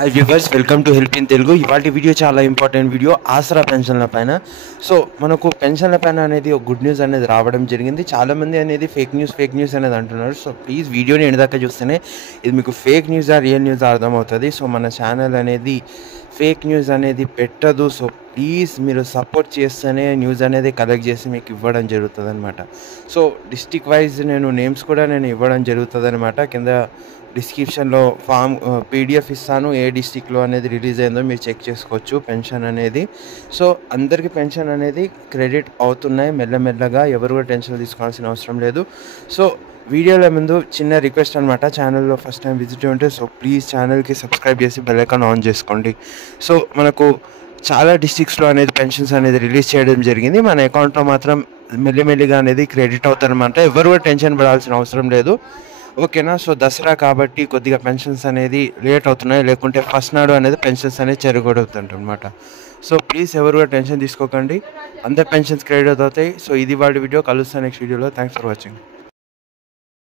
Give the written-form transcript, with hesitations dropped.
Hi viewers, welcome to help in Telugu. ఇవాళ video చాలా important video, ఆసరా పెన్షన్ల పైన. సో మనకు పెన్షన్ల పైన అనేది ఒక గుడ్ న్యూస్ అనేది రావడం జరిగింది. చాలామంది అనేది ఫేక్ న్యూస్ అనేది అంటున్నారు. సో ప్లీజ్ వీడియోని ఎండదాకా చూస్తేనే ఇది మీకు ఫేక్ న్యూసా రియల్ న్యూస్ అర్థమవుతుంది. సో మన ఛానల్ అనేది ఫేక్ న్యూస్ అనేది పెట్టదు. సో ప్లీజ్ మీరు సపోర్ట్ చేస్తేనే న్యూస్ అనేది కలెక్ట్ చేసి మీకు ఇవ్వడం జరుగుతుంది అనమాట. సో డిస్టిక్ వైజ్ నేను నేమ్స్ కూడా ఇవ్వడం జరుగుతుంది అనమాట. కింద డిస్క్రిప్షన్లో పీడిఎఫ్ ఇస్తాను, ఏ డిస్టిక్లో అనేది రిలీజ్ అయిందో మీరు చెక్ చేసుకోవచ్చు పెన్షన్ అనేది. సో అందరికీ పెన్షన్ అనేది క్రెడిట్ అవుతున్నాయి మెల్లమెల్లగా, ఎవరు కూడా టెన్షన్ తీసుకోవాల్సిన అవసరం లేదు. సో వీడియోలో ముందు చిన్న రిక్వెస్ట్ అనమాట, ఛానల్లో ఫస్ట్ టైం విజిట్ ఉంటే సో ప్లీజ్ ఛానల్కి సబ్స్క్రైబ్ చేసి బెల్ ఐకాన్ ఆన్ చేసుకోండి. సో మనకు చాలా డిస్ట్రిక్ట్స్లో అనేది పెన్షన్స్ అనేది రిలీజ్ చేయడం జరిగింది. మన అకౌంట్లో మాత్రం మెల్లిమెల్లిగా అనేది క్రెడిట్ అవుతారనమాట. ఎవరు కూడా టెన్షన్ పడాల్సిన అవసరం లేదు, ఓకేనా. సో దసరా కాబట్టి కొద్దిగా పెన్షన్స్ అనేది లేట్ అవుతున్నాయి, లేకుంటే ఫస్ట్ నాడు అనేది పెన్షన్స్ అనేది చెరగొడుతుంటన్నమాట. సో ప్లీజ్ ఎవరు కూడా టెన్షన్ తీసుకోకండి, అందరు పెన్షన్స్ క్రెడిట్ అవుతాయి. సో ఇది వాళ్ళ వీడియో, కలుస్తాను నెక్స్ట్ వీడియోలో. Thanks for watching.